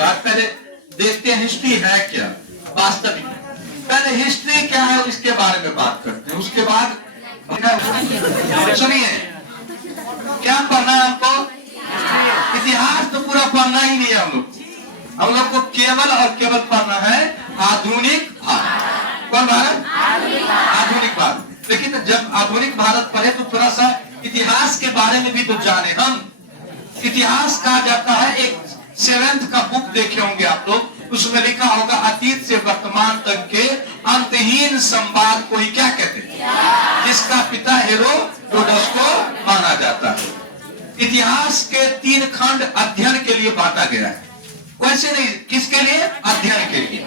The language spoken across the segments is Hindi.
होगा। पहले देखते हैं हिस्ट्री है क्या वास्तविक। पहले हिस्ट्री क्या है इसके बारे में बात करते हैं, उसके बाद सुनिए क्या पढ़ना है हमको। इतिहास तो पूरा पढ़ना ही नहीं है हम लोग को केवल और केवल पढ़ना है आधुनिक भारत। कौन भारत? आधुनिक भारत। लेकिन जब आधुनिक भारत पढ़े तो थोड़ा सा इतिहास के बारे में भी तो जाने। हम इतिहास कहा जाता है, एक 7th का बुक देखे होंगे आप लोग, उसमें लिखा होगा अतीत से वर्तमान तक के अंतहीन संवाद को ही क्या कहते हैं, जिसका पिता हेरोडोटस को माना जाता है। इतिहास के 3 खंड अध्ययन के लिए बांटा गया है, वैसे नहीं, किसके लिए? अध्ययन के लिए।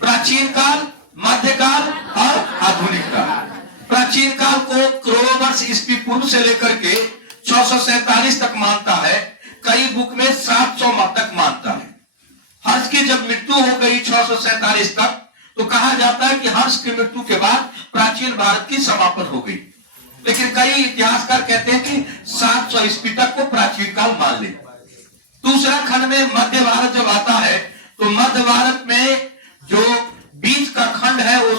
प्राचीन काल, मध्यकाल और आधुनिक काल। प्राचीन काल को करोड़ों वर्ष ईस्वी पूर्व से लेकर के 647 तक मानता है, कई बुक में 700 तक मानता है। हर्ष की जब मृत्यु हो गई 647 तक, तो कहा जाता है कि हर्ष की मृत्यु के बाद प्राचीन भारत की समाप्ति हो गई। लेकिन कई इतिहासकार कहते हैं कि 700 ईस्वी तक को प्राचीन काल मान ले। दूसरा खंड में मध्य भारत जब आता है, तो मध्य भारत में जो बीच का खंड है वो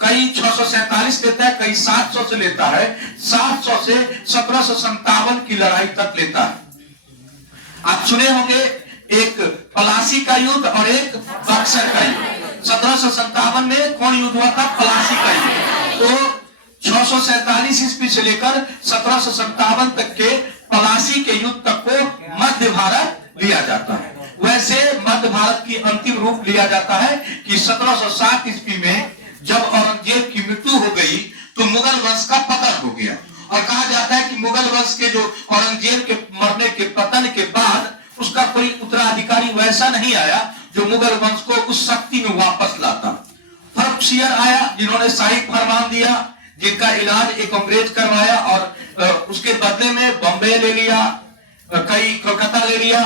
कई 647 लेता है, कई 700 से लेता है। 700 से 1757 की लड़ाई तक लेता है। आप सुने होंगे एक पलासी का युद्ध और एक बक्सर का युद्ध। 1757 में कौन युद्ध हुआ था? पलासी का युद्ध। तो 647 ईस्वी से लेकर 1757 तक के पलासी के युद्ध तक को मध्य भारत लिया जाता है। वैसे मध्य भारत की अंतिम रूप लिया जाता है कि 1707 ईस्वी में जब औरंगजेब की मृत्यु हो गई तो मुगल वंश का पतन हो गया। और कहा जाता है कि मुगल वंश के जो औरंगजेब के मरने के पतन के बाद उसका कोई उत्तराधिकारी वैसा नहीं आया जो मुगल वंश को उस शक्ति में वापस लाता। फर्रुखसियर आया, जिन्होंने शाही फरमान दिया, जिनका इलाज एक अंग्रेज करवाया और उसके बदले में बॉम्बे ले लिया, कई कोलकाता ले लिया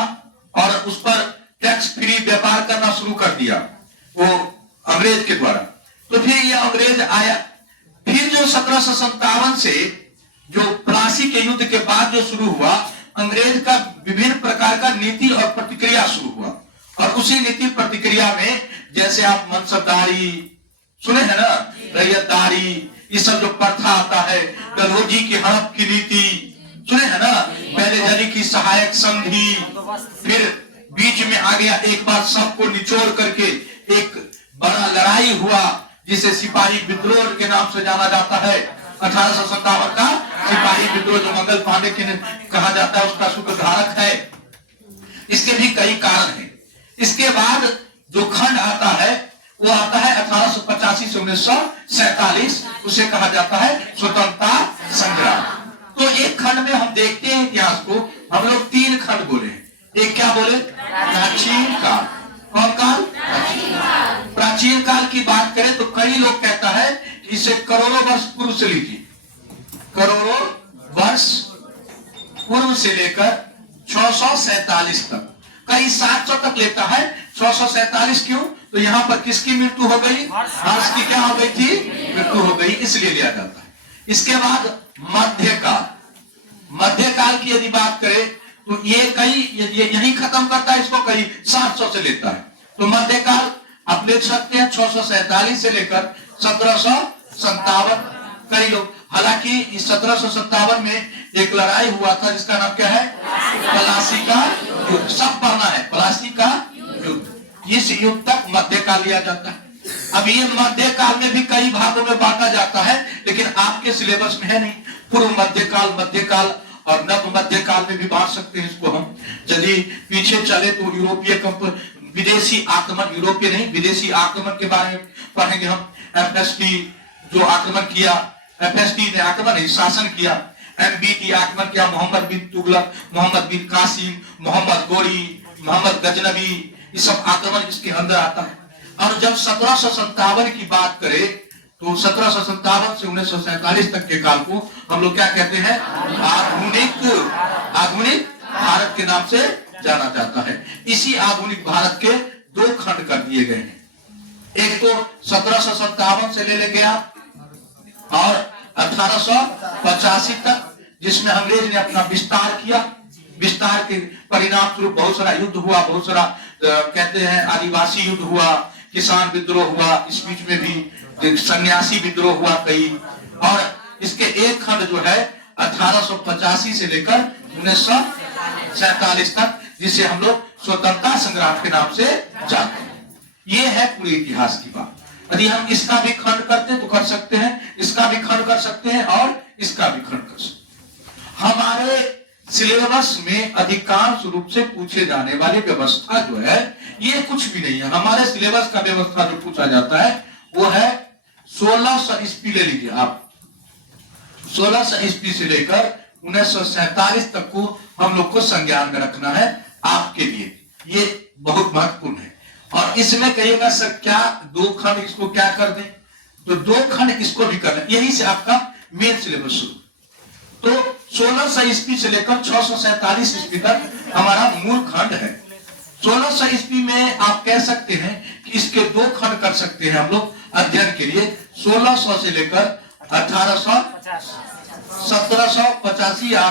और उस पर टैक्स फ्री व्यापार करना शुरू कर दिया वो अंग्रेज के द्वारा। तो फिर ये अंग्रेज आया। फिर जो 1757 से जो प्लासी के युद्ध के बाद जो शुरू हुआ, अंग्रेज का विभिन्न प्रकार का नीति और प्रतिक्रिया शुरू हुआ। और उसी नीति प्रतिक्रिया में जैसे आप मनसबदारी सुने हैं ना, रैयतदारी, ये सब जो प्रथा आता है, डलहौजी की हड़प की नीति सुने हैं ना, पहले जली की सहायक संधि, फिर बीच में आ गया एक बार सबको निचोड़ करके एक बड़ा लड़ाई हुआ जिसे सिपाही विद्रोह के नाम से जाना जाता है। 1857 का सिपाही विद्रोह जो मंगल पांडे के कहा जाता है, उसका सूत्रधारक है। इसके भी कई कारण हैं। इसके बाद जो खंड आता है वो आता है 1885 से 1947, उसे कहा जाता है स्वतंत्रता संग्राम। तो एक खंड में हम देखते हैं इतिहास को, हम लोग 3 खंड बोले। एक क्या बोले? प्राचीन काल। कौन काल? प्राचीन काल की बात करें तो कई लोग कहता है कि इसे करोड़ों वर्ष पूर्व से लीजिए, करोड़ों वर्ष पूर्व से लेकर 647 तक, कई 700 तक लेता है। 647 क्यों? तो यहाँ पर किसकी मृत्यु हो गई? हर्ष की क्या हो गई थी? मृत्यु हो गई, इसलिए लिया जाता है। इसके बाद मध्यकाल। मध्यकाल की यदि बात करें तो ये यही खत्म करता है इसको, कई 700 से लेता है। तो मध्यकाल आप देख सकते हैं 647 से लेकर 1757। कई लोग, हालांकि इस 1757 में एक लड़ाई हुआ था जिसका नाम क्या है? पलासी का युद्ध। सब पढ़ना है, पलासी का युद्ध। इस युद्ध तक मध्यकाल लिया जाता है। अब ये मध्यकाल में भी कई भागों में बांटा जाता है, लेकिन आपके सिलेबस में है नहीं। पूर्व मध्यकाल, मध्यकाल और नव मध्यकाल में भी बांट सकते हैं इसको हम। यदि पीछे चले तो यूरोपीय विदेशी आक्रमण, यूरोपीय नहीं विदेशी आक्रमण के बारे में पढ़ेंगे हम। एफएसटी जो आक्रमण किया, एफएसटी ने आक्रमण नहीं, शासन किया। एमबीटी आक्रमण किया, मोहम्मद बिन तुगलक, मोहम्मद बिन कासिम, मोहम्मद गोरी, मोहम्मद गजनबी, ये सब आक्रमण इसके अंदर आता है। और जब 1757 की बात करें तो 1757 से 1947 तक के काल को हम लोग क्या कहते हैं? आधुनिक भारत के नाम से जाना जाता है। इसी आधुनिक भारत के 2 खंड कर दिए गए हैं। एक तो 1757 से ले गया और 1885 तक, जिसमें अंग्रेज ने अपना विस्तार किया। विस्तार के परिणाम स्वरूप बहुत सारा युद्ध हुआ, बहुत सारा कहते हैं आदिवासी युद्ध हुआ, किसान विद्रोह हुआ, इस बीच में भी सन्यासी विद्रोह हुआ कई, और इसके एक खंड जो है 1885 से लेकर 1947 तक, जिसे हम लोग स्वतंत्रता संग्राम के नाम से जानते हैं। ये है पूरे इतिहास की बात। यदि हम इसका भी खंड करते तो कर सकते हैं, इसका भी खंड कर सकते हैं और इसका भी खंड कर सकते हैं। हमारे सिलेबस में अधिकांश रूप से पूछे जाने वाली व्यवस्था जो है ये कुछ भी नहीं है। हमारे सिलेबस का व्यवस्था जो पूछा जाता है वो है 1600 ईस्वी ले लीजिए आप, 1600 ईस्वी से लेकर 1947 तक को हम लोग को संज्ञान में रखना है आपके लिए। ये बहुत महत्वपूर्ण है। और इसमें कहिएगा सर क्या दो खंड इसको क्या कर दें, तो दो खंड इसको भी करना, यही से आपका मेन सिलेबस शुरू। तो 1600 ईस्वी से लेकर 647 ईस्वी तक हमारा मूल खंड है। 1600 ईस्वी में आप कह सकते हैं कि इसके दो खंड कर सकते हैं हम लोग अध्ययन के लिए। 1600 से लेकर 1785 या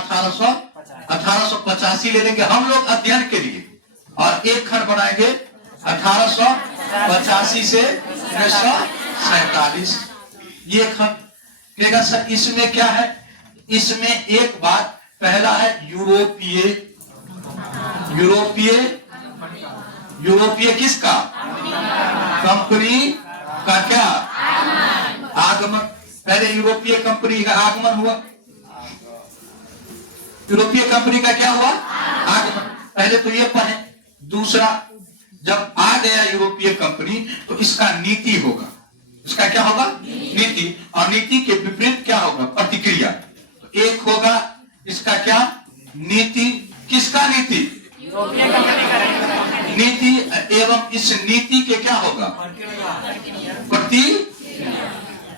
1885 ले लेंगे हम लोग अध्ययन के लिए, और एक खंड बनाएंगे 1885 से 1947। ये खंड कहेगा सर इसमें क्या है, इसमें एक बात, पहला है यूरोपीय किसका, कंपनी का क्या आगमन। पहले यूरोपीय कंपनी का आगमन हुआ, यूरोपीय कंपनी का क्या हुआ, आगमन। पहले तो ये पढ़े। दूसरा, जब आ गया यूरोपीय कंपनी तो इसका नीति होगा, इसका क्या होगा, नीति, और नीति के विपरीत क्या होगा, प्रतिक्रिया। तो एक होगा इसका क्या, नीति, किसका नीति, नीति, एवं इस नीति के क्या होगा,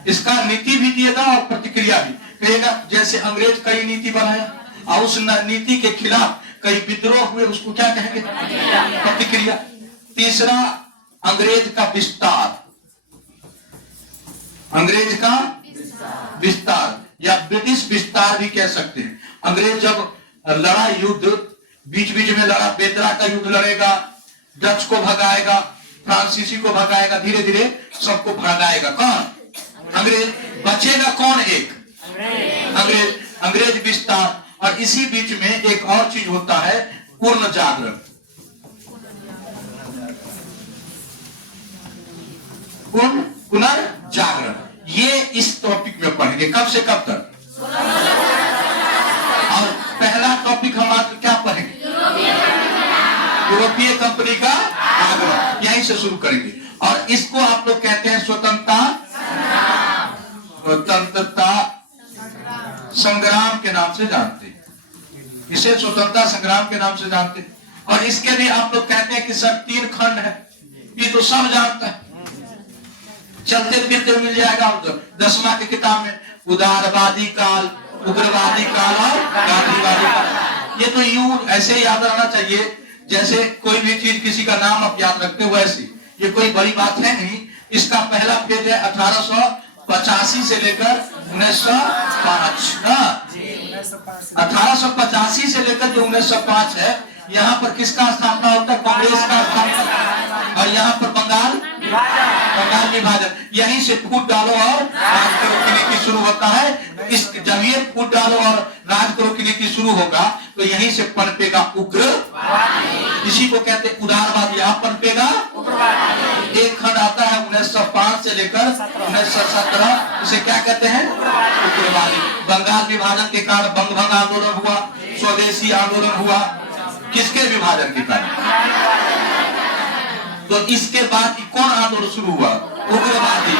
इसका नीति भी दिएगा और प्रतिक्रिया भी कहेगा। जैसे अंग्रेज कई नीति बनाया और उस नीति के खिलाफ कई विद्रोह हुए, उसको क्या कहेंगे, प्रतिक्रिया। तीसरा, अंग्रेज का विस्तार, अंग्रेज का विस्तार या ब्रिटिश विस्तार भी कह सकते हैं। अंग्रेज जब लड़ा युद्ध, बीच बीच में लड़ा, बेदरा का युद्ध लड़ेगा, डच को भगाएगा, फ्रांसीसी को भगाएगा, धीरे धीरे सबको भगाएगा। कौन, अंग्रेज। बचेगा कौन, एक अंग्रेज। अंग्रेज विस्तार। और इसी बीच में एक और चीज होता है, पूर्ण जागरण। पुनर्जागरण, ये इस टॉपिक में पढ़ेंगे। कब से कब तक, और पहला टॉपिक हम आज क्या पढ़ेंगे, यूरोपीय कंपनी का आगमन, यहीं से शुरू करेंगे। और इसको आप लोग कहते हैं स्वतंत्रता संग्राम के नाम से जानते हैं, इसे स्वतंत्रता संग्राम के नाम से जानते हैं। और इसके लिए आप लोग कहते हैं कि सर 3 खंड है, ये तो सब जानता है, चलते फिरते मिल जाएगा। 10वां की किताब में उदारवादी काल, उग्रवादी काल और गांधीवादी काल। ये तो यूं ऐसे ही याद रहना चाहिए जैसे कोई भी चीज किसी का नाम आप याद रखते हो वैसे, ये कोई बड़ी बात है नहीं। इसका पहला पेज है 1885 से लेकर 1905। 1885 से लेकर जो 1905 है, यहाँ पर किसका स्थापना होता है, कांग्रेस का स्थापना। और यहाँ पर बंगाल विभाजन, यहीं से फूट डालो और राज करो की नीति शुरू होता है। इस जब ये फूट डालो और राज करो की नीति शुरू होगा तो यहीं से पनपेगा उग्रवादी, इसी को कहते हैं उदारवादी। यहाँ पनपेगा एक खंड आता है 1905 से लेकर 1917, इसे क्या कहते हैं, उग्रवादी। बंगाल विभाजन के कारण बंगभंग आंदोलन हुआ, स्वदेशी आंदोलन हुआ, किसके विभाजन के कारण। तो इसके बाद कौन आंदोलन शुरू हुआ, उग्रवादी।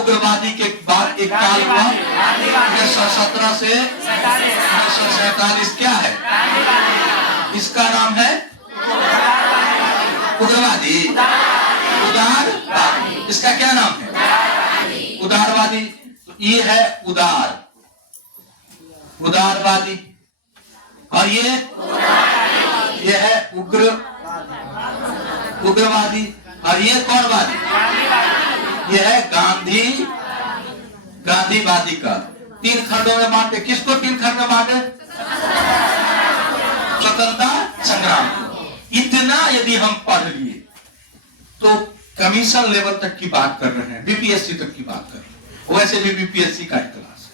उग्रवादी के बाद एक काल हुआ 1917 से 1947, क्या है, इसका नाम है उग्रवादी, उदारवादी। इसका क्या नाम है, उदारवादी। तो ये है उदारवादी, और ये है उग्रवादी। और ये कौन वादी, ये है गांधीवादी का। 3 खंडों में बांटे। किसको 3 खंड में बांटे, स्वतंत्रता संग्राम। इतना यदि हम पढ़ लिए कमीशन लेवल तक की बात कर रहे हैं, बीपीएससी तक की बात कर रहे हैं। वैसे भी बीपीएससी का क्लास है।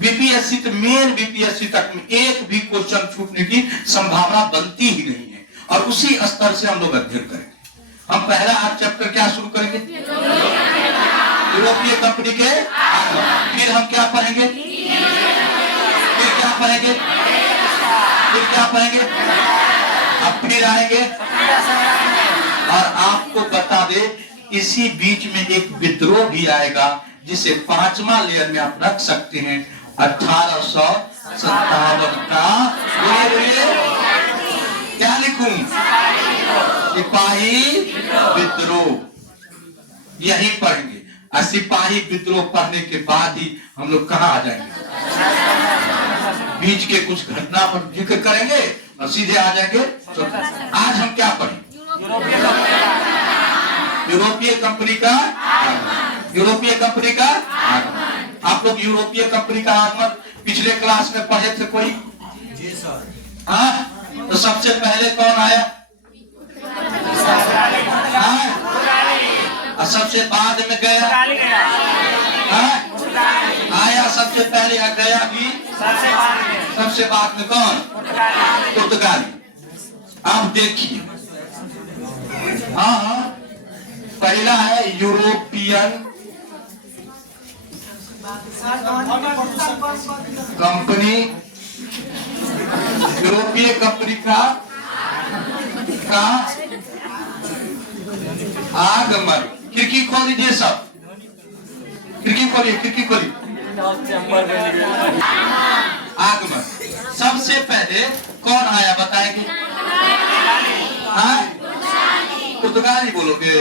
बीपीएससी तो मेन बीपीएससी तक में एक भी क्वेश्चन छूटने की संभावना बनती ही नहीं है, और उसी स्तर से हम लोग अध्ययन करेंगे। हम पहला आज चैप्टर क्या शुरू करेंगे? यूरोपीय कंपनी के आगमन। फिर हम क्या पढ़ेंगे? फिर क्या पढ़ेंगे? फिर क्या पढ़ेंगे? अब फिर आएंगे, और आपको बता दे इसी बीच में एक विद्रोह भी आएगा, जिसे 5वां लेयर में आप रख सकते हैं। 1857 का क्या लिखूं? सिपाही विद्रोह, यही पढ़ेंगे। और सिपाही विद्रोह पढ़ने के बाद ही हम लोग कहाँ आ जाएंगे? बीच के कुछ घटना पर जिक्र करेंगे और सीधे आ जाएंगे। तो आज हम क्या पढ़ें? यूरोपीय कंपनी का आगमन। यूरोपीय कंपनी का आगमन। आप लोग यूरोपीय कंपनी का आगमन पिछले क्लास में पढ़े थे कोई? जी सर। हाँ, तो सबसे पहले कौन आया? और सबसे बाद में गया? आया सबसे पहले, गया भी सबसे बाद में। कौन? पुर्तगाली। आप देखिए, हाँ, पहला है यूरोपियन कंपनी, यूरोपीय कंपनी का आगमन। खिड़की खोल दीजिए सब, खिड़की खोलिए, खिड़की खोलिए। आगमन सबसे पहले कौन आया बताएंगे? हाँ, पुर्तगाली बोलोगे?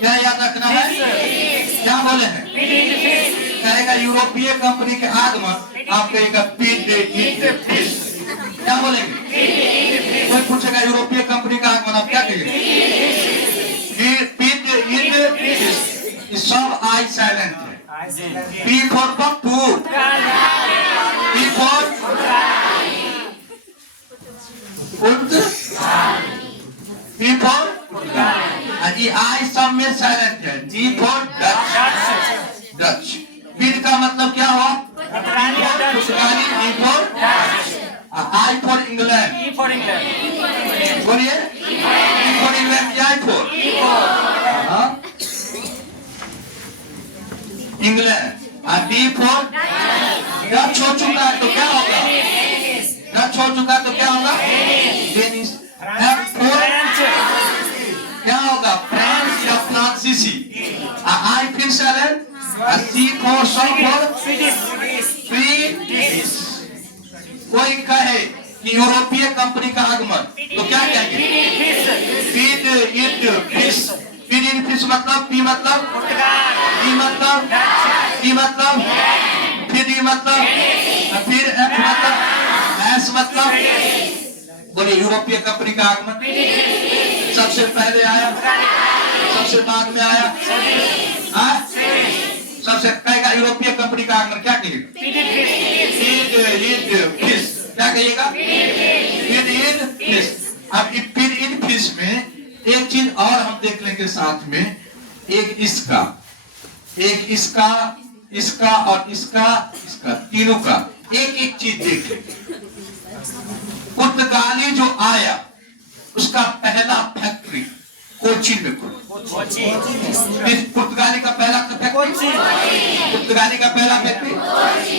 क्या याद रखना है? क्या बोले हैं? कहेगा यूरोपीय कंपनी के आगमन, आप कहेगा क्या बोलेंगे? कोई पूछेगा यूरोपीय कंपनी का आगमन, आप क्या कहेंगे? सब आई साइलेंट है। P for Pappu, P for P for, I सब में साइलेंट है। D for Dutch. पीड का मतलब क्या हो? पुर्तगाली। D for, I for England. बोलिए, E for England, I for England. D for Dutch हो चुका है तो क्या होगा? डच हो चुका तो क्या होगा? डेनिश। एफ फॉर क्या होगा? फ्रांस या फ्रांसीसी। आई फिर साइलेंट। C for Swedish. कोई कहे कि यूरोपीय कंपनी का आगमन तो क्या कहेंगे? Feed it fish. Feed it fish मतलब पी मतलब, ई मतलब, ई मतलब, फिर ई मतलब, फिर एफ मतलब, एस मतलब। बोलिए यूरोपीय कंपनी का आगमन सबसे पहले आया, सबसे बाद में आया। सबसे कहेगा यूरोपीय कंपनी का आगमन, क्या कहेगा? क्या कहिएगा? अब फिश में एक चीज और हम देख लेंगे साथ में, एक इसका और इसका तीनों का एक एक चीज देख लेंगे। पुर्तगाली जो आया उसका पहला फैक्ट्री कोची में खुला। पुर्तगाली का पहला फैक्ट्री, पुर्तगाली का पहला फैक्ट्री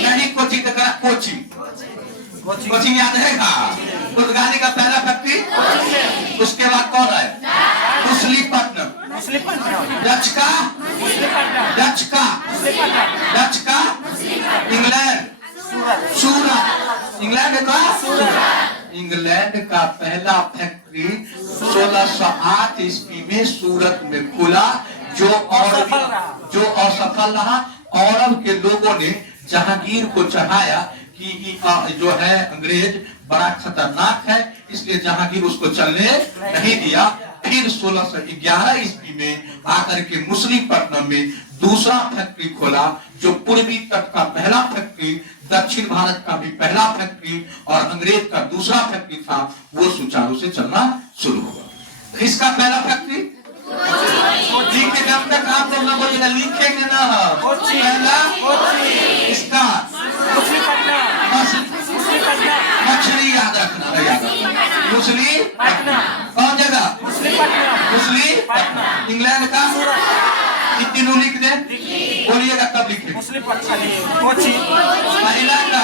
नहीं कोची, कोची। कोचिंग याद है? पुर्तगाली का पहला फैक्ट्री। उसके बाद कौन आया? मछलीपट्टनम। डच का इंग्लैंड, सूरत। इंग्लैंड का इंग्लैंड का पहला फैक्ट्री 1608 ईस्वी में सूरत में खुला, जो असफल रहा। अरब के लोगों ने जहांगीर को चढ़ाया कि जो है अंग्रेज बड़ा खतरनाक है, इसलिए जहांगीर उसको चलने नहीं दिया। फिर 1611 ईस्वी में आकर के मछलीपट्टनम में दूसरा फैक्ट्री खोला, जो पूर्वी तट का पहला फैक्ट्री, दक्षिण भारत का भी पहला फैक्ट्री और अंग्रेज का दूसरा फैक्ट्री था, वो सुचारू से चलना शुरू हुआ। इसका पहला फैक्ट्री लिखे, जब तक आप लोग बोलिएगा लिखेंगे ना, पहला इसका मछली याद रखना, याद रखना। मुस्लिम कौन जगह? मुस्लिम इंग्लैंड का तीनों लिख दे, बोलिएगा तब लिखे। महिला का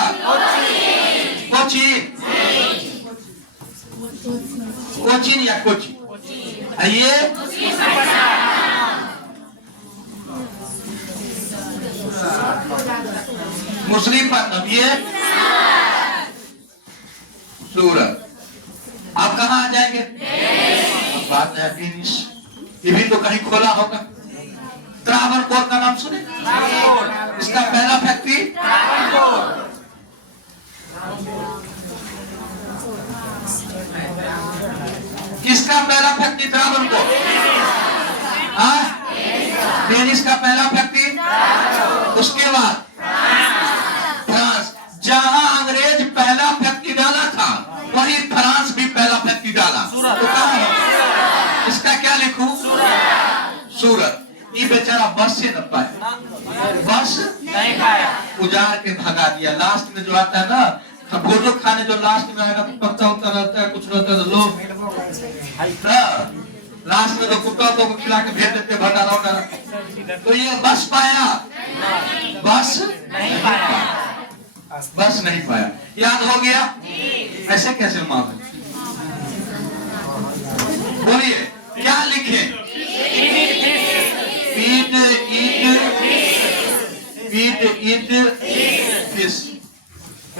कोचिन या कोची, आइए मुस्लिम पत्तम, ये सूरत। आप कहाँ आ जाएंगे? बात है फिनिश। ये भी तो कहीं खोला होगा। त्रावणकोर का नाम सुने? इसका पहला फैक्ट्री किसका पहला फैक्ट्री? त्रावणकोर। पेरिस का पहला फैक्ट्री। उसके बाद फ्रांस, जहां अंग्रेज पहला फैक्ट्री डाला था वही फ्रांस भी पहला फैक्ट्री डाला। तो कहाँ है? इसका क्या लिखूं? सूरत। ये बेचारा बस से न पाया, बस नहीं पाया, उजाड़ के भगा दिया। लास्ट में जो आता है ना भोजो खाने, जो लास्ट में आएगा तो पत्ता होता रहता है, कुछ रहता है, लोग लास्ट में तो कुत्ता को खिला के भेज देते भंडारा वगैरह। तो ये बस पाया, बस नहीं पाया, बस नहीं पाया। याद हो गया? ऐसे कैसे मालूम? बोलिए क्या लिखे?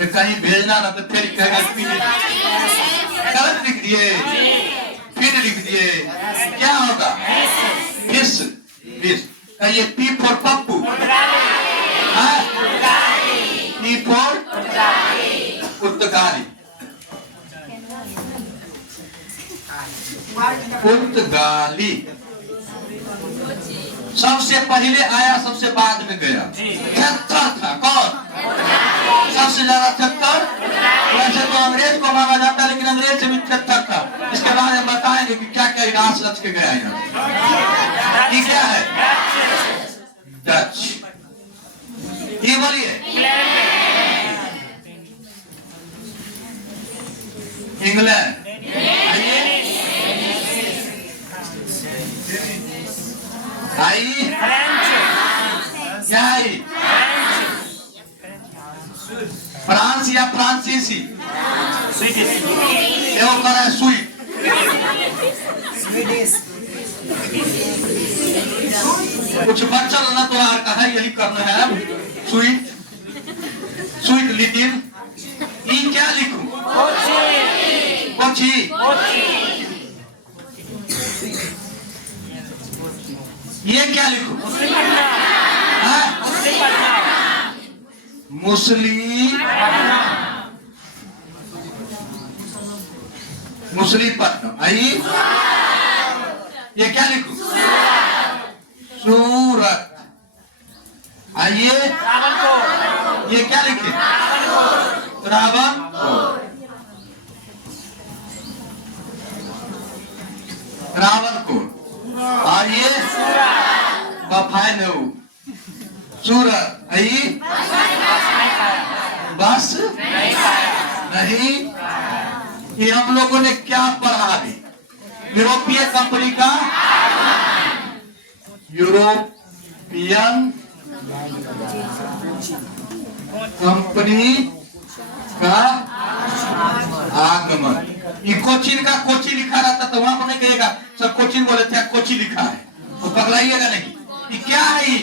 कहीं भेजना ना तो फिर कहेगा गलत लिख दिए, फिर लिख दिए, क्या होगा? Fish, fish. कहिए P for Pappu, P for पुर्तगाली, पुर्तगाली। सबसे पहले आया, सबसे बाद में गया। थक्कर था कौन? सबसे ज्यादा थक्कर। वैसे तो अंग्रेज को माना जाता है, लेकिन अंग्रेज से भी थक्कर था। इसके बारे में बताएंगे कि क्या क्या इतिहास रच के गया यहाँ। ये क्या है? डच। ये बोलिए इंग्लैंड। आई क्या आई? फ्रांस या फ्रांसीसी? ये वो कर रहा है स्वीट। कुछ बच्चा ना तो यार कहा यही करना है, स्वीट, स्वीट लिटिल। ये क्या लिखूं? कोची। ये क्या लिखूं? मुस्लिम, मुस्लिम पत्तम। आई ये क्या लिखूं? सूरत। आइए ये क्या लिखे? त्रावणकोर, त्रावणकोर। आइए बफाए नऊ, सूरत। आई बस नहीं। ये हम लोगों ने क्या पढ़ा अभी? यूरोपीय कंपनी का, यूरोपियन कंपनी का आगमन। ये कोचिन का कोची लिखा रहता तो वहां पर नहीं कहेगा सब कोचिन बोले थे, कोची लिखा है तो पगलाइएगा नहीं। ये क्या है?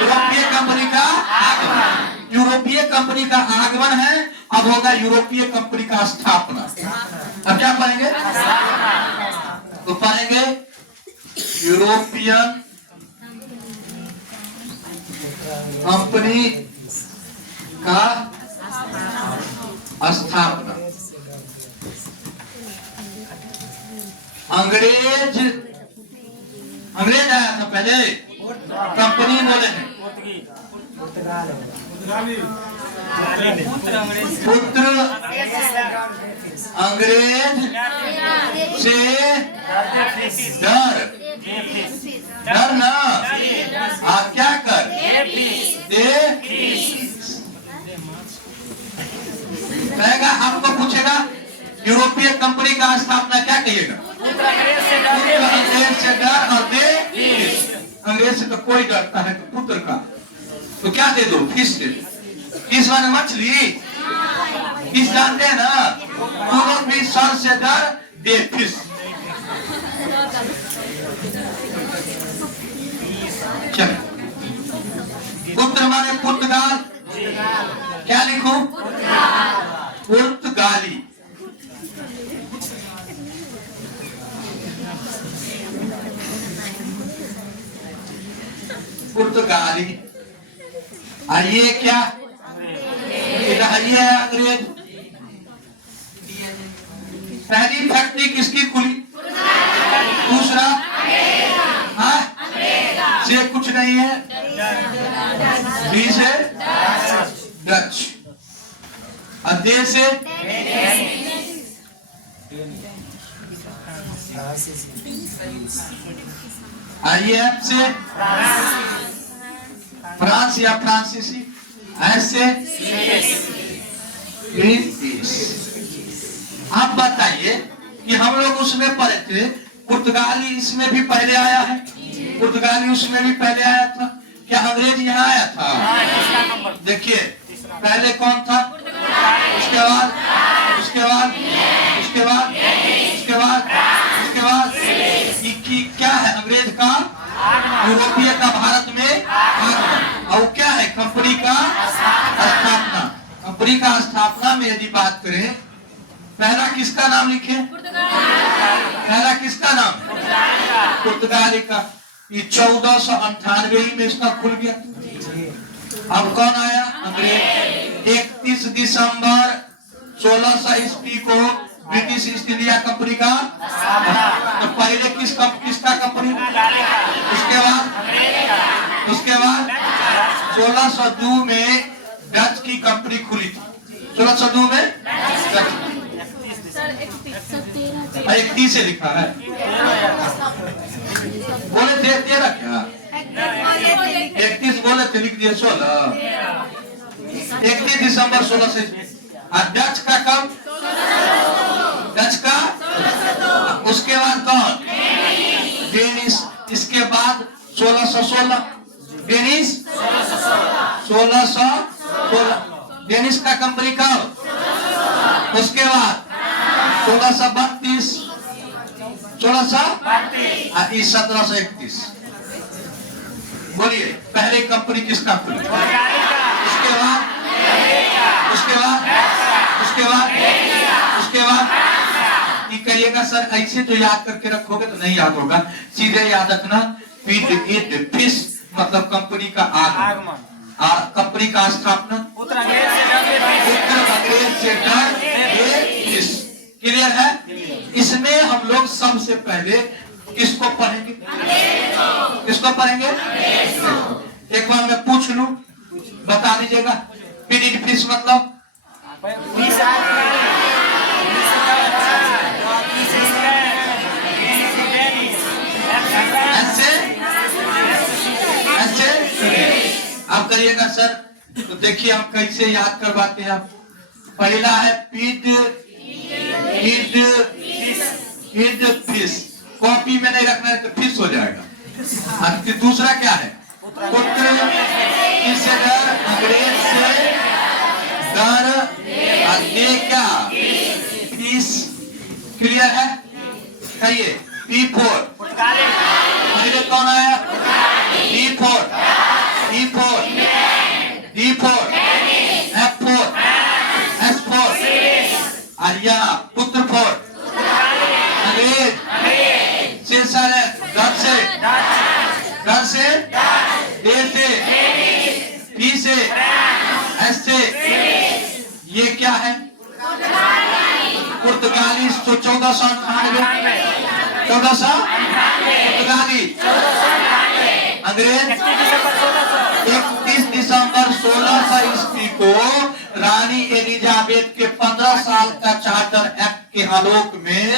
यूरोपीय कंपनी का आगमन। यूरोपीय कंपनी का आगमन है, अब होगा यूरोपीय कंपनी का स्थापना। अब क्या पढ़ेंगे? तो पढ़ेंगे यूरोपियन कंपनी का स्थापना। अंग्रेज आया था पहले, कंपनी बोले हैं। पुत्र अंग्रेज से डर ना क्या कर दे। कहेगा, आपको पूछेगा यूरोपीय कंपनी का स्थापना क्या कहिएगा? अंग्रेज से डर और दे। अंग्रेज से तो कोई डरता है, तो पुत्र का तो क्या दे दो? फिश दे दो। फिश माने मछली। फिश जानते हैं ना? दोनों भी सर से डर दे फिश। चलो, पुत्र माने पुर्तगाल। क्या लिखूं? पुर्तगाली। पुर्तगाली। और ये क्या? ये है अंग्रेज। पहली फैक्ट्री किसकी खुली? दूसरा से कुछ नहीं है। बी से डच और दे से IF से फ्रांस या फ्रांसीसी। ऐसे आप बताइए कि हम लोग उसमें पढ़े थे, पुर्तगाली इसमें भी पहले आया है, पुर्तगाली उसमें भी पहले आया था। क्या अंग्रेज यहाँ आया था? देखिए, पहले कौन था? उसके बाद उसके बाद उसके बाद उसके बाद उसके बाद क्या है? अंग्रेज का, यूरोपीय का भारत में आगमन। और क्या है? कंपनी का स्थापना। कंपनी का स्थापना में यदि बात करें, पहला किसका नाम लिखे? पहला किसका नाम? पुर्तगाली का। ये 1498 में इसका खुल गया। अब कौन आया? अंग्रेज। 31 दिसंबर 1600 ईस्वी को ब्रिटिश ईस्ट इंडिया कंपनी का। तो पहले किसका कंपनी? उसके बाद 1602 में डच की कंपनी खुली थी। 1602 में 31 से लिखा है। बोले थे 13 क्या? 31 बोले थे, लिख दिए 16। 31 दिसंबर 1600 से। और डच का कब? डच का। उसके बाद कौन? डेनिश। इसके बाद 1616 डेनिश। 1616 डेनिश का कंपनी कब? उसके बाद 1632 1731। बोलिए, पहले कंपनी किसका खुली? उसके बाद उसके बाद उसके बाद उसके बाद करिएगा सर, ऐसे तो याद करके रखोगे तो नहीं याद होगा। सीधे याद रखना, फिश मतलब कंपनी का आगमन और कंपनी का स्थापना। पुत्र अंग्रेज से डर दे फिश। क्लियर है? इसमें हम लोग सबसे पहले किसको पढ़ेंगे? किसको पढ़ेंगे? एक बार मैं पूछ लूं, बता दीजिएगा। पीरियड फिश मतलब आप करिएगा सर। तो देखिए हम कैसे याद करवाते हैं। पहला है पीड फिश। कॉपी में नहीं रखना है तो फिश हो जाएगा। दूसरा क्या है? पुत्र किससे डर? अंग्रेज से डर और दे क्या? फिश। क्लियर है? कहिए P4। पहले कौन आया? D4 E4 D4 F4 S4 Arya पुत्र 4 अंग्रेज से सारे डर से दे से P से S से। ये क्या है? पुर्तगाली। 1498 पुर्तगाली। अंग्रेज 31 दिसंबर 1600 ईस्वी को रानी एलिजाबेथ के 15 साल का चार्टर एक्ट के आलोक में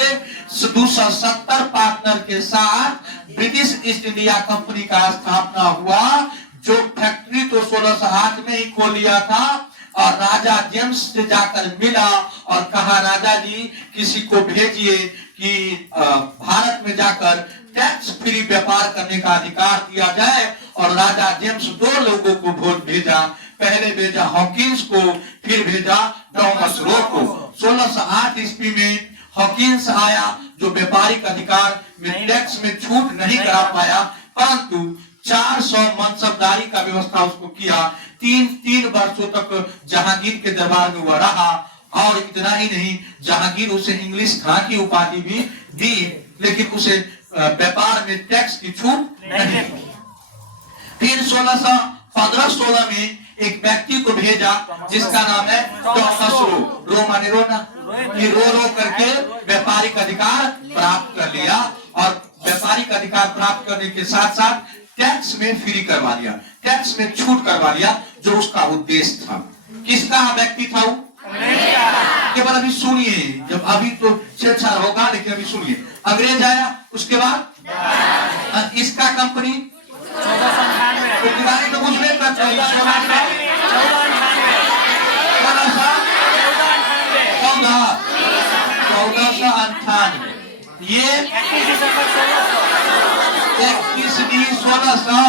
270 पार्टनर के साथ ब्रिटिश ईस्ट इंडिया कंपनी का स्थापना हुआ, जो फैक्ट्री तो 1608 में ही खोल लिया था। और राजा जेम्स से जाकर मिला और कहा, राजा जी किसी को भेजिए कि भारत में जाकर टैक्स फ्री व्यापार करने का अधिकार दिया जाए। और राजा जेम्स 2 लोगों को वोट भेजा, पहले भेजा हॉकिंस को, फिर भेजा थॉमस रो को। 1608 ईस्वी में हॉकिंस आया, जो व्यापारिक अधिकार में टैक्स में छूट नहीं करा पाया, परंतु 400 मनसबदारी का व्यवस्था उसको किया। 3 वर्षों तक जहांगीर के दरबार में वह रहा। और इतना ही नहीं, जहांगीर उसे इंग्लिश खां की उपाधि भी दी, लेकिन उसे व्यापार में टैक्स की छूट नहीं। फिर 1516 में एक व्यक्ति को भेजा जिसका नाम है थॉमस रो। रो माने रोना, ये रो करके व्यापारिक अधिकार प्राप्त कर लिया। और व्यापारिक अधिकार प्राप्त करने के साथ साथ टैक्स में फ्री करवा लिया, टैक्स में छूट करवा लिया, जो उसका उद्देश्य था। किसका व्यक्ति था वो? केवल अभी सुनिए, जब अभी तो छेड़छाड़ होगा, लेकिन अभी सुनिए। अंग्रेज आया, उसके बाद इसका कंपनी तो कुछ नहीं करता, 1498 ये 1600।